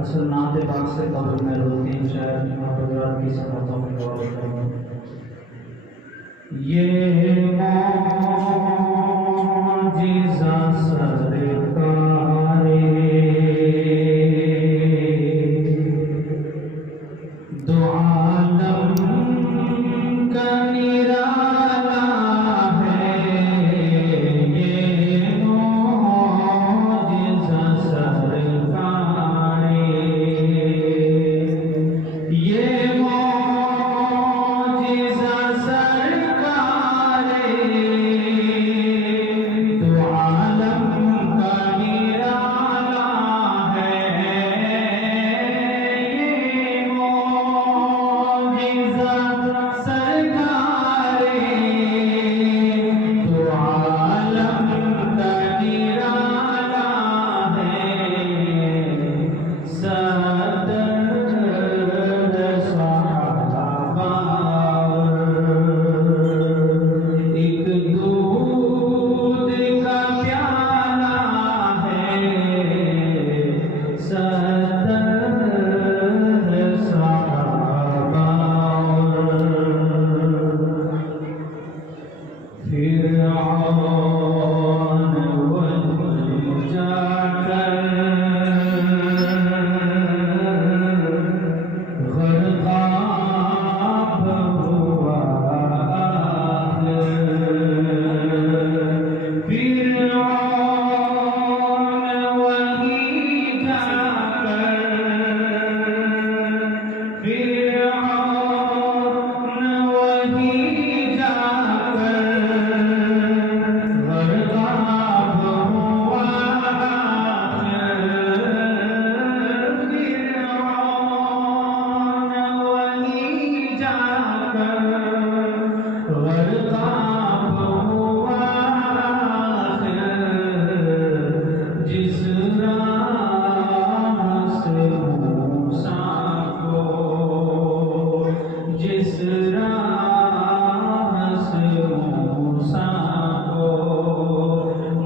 اصل نعت پاک سے قبل میں روتی شاید حضرات کی سماعتوں میں غور کروں. یہ معجزہ سرکار دو عالم کا نرالا ہے. یہ معجزہ سرکار یہ معجزہ سرکار دو عالم کا نرالا ہے. یہ معجزہ سرکار دو عالم کا نرالا ہے. ایک دودھ کا پیالہ ہے. صدر صحابہ فرعون وجہ جا کر غرقاب ہوا فرعون وہیں جا کر فرعون وہیں جا کر غرقاب ہوا. فرعون وہیں جا کر غرقاب ہوا. جس راہ سے موسیٰ کو جس راہ سے موسیٰ کو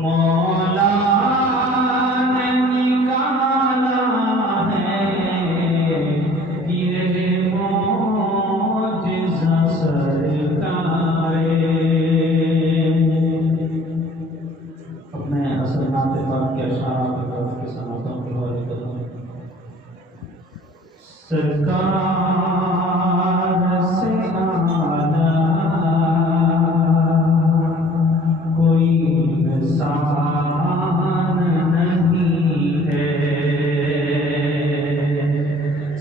مولا نے نکالا ہے. یہ معجزہ سرکار. اپنے اصل نعت پاک کے اشعار کے سماعتوں کی حوالے کروں. سرکار سے اعلیٰ کوئی انسان نہیں ہے.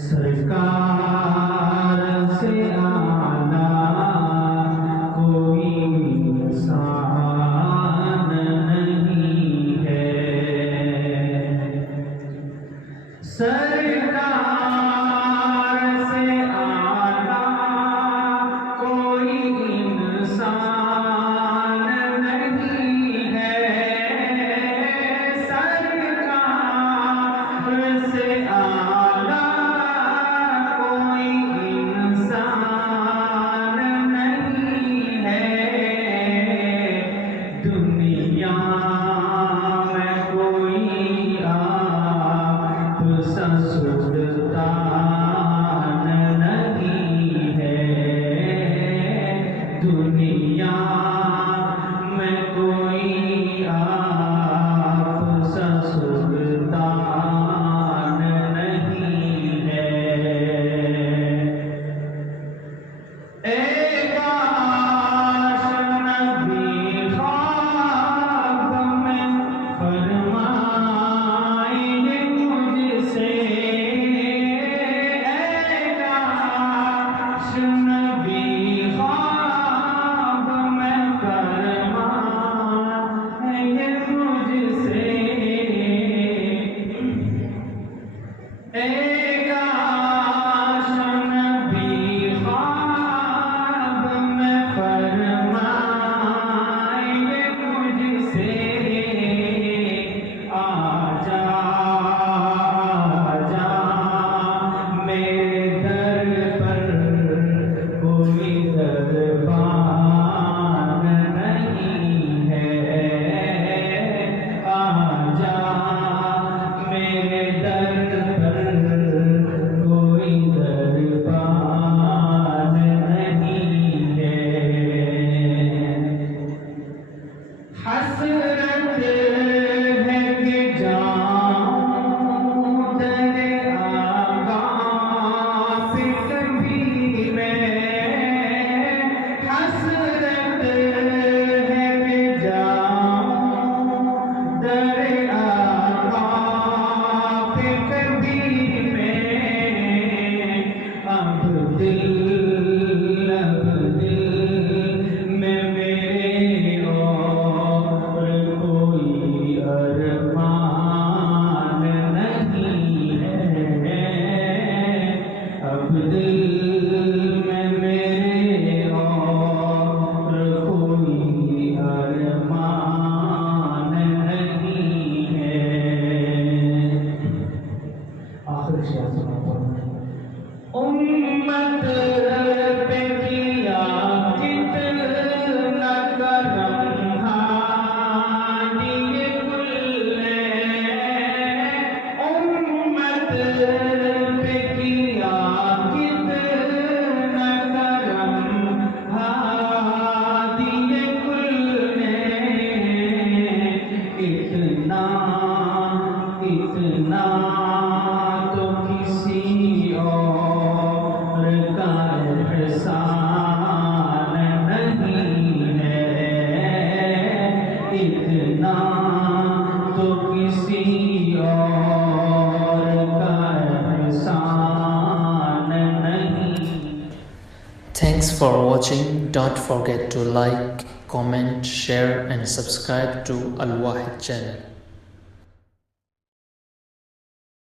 سرکار سے اعلیٰ کوئی انسان نہیں ہے. سرکار سے در آقا پہ کبھی میں اب دل میں میرے اور کوئی ارمان نہیں ہے، اب دل میں میرے اور کوئی ارمان نہیں ہے۔ آخر شعر سناتا ہوں۔ امت پہ کیا کتنا کرم ہادی کل نے، امت پہ کیا کتنا کرم ہادی کل نے، اتنا تو کسی اور کا احسان نہیں ہے، اتنا تو کسی اور کا احسان نہیں۔ Thanks for watching. Don't forget to like, comment, share and subscribe to Al Wahid channel.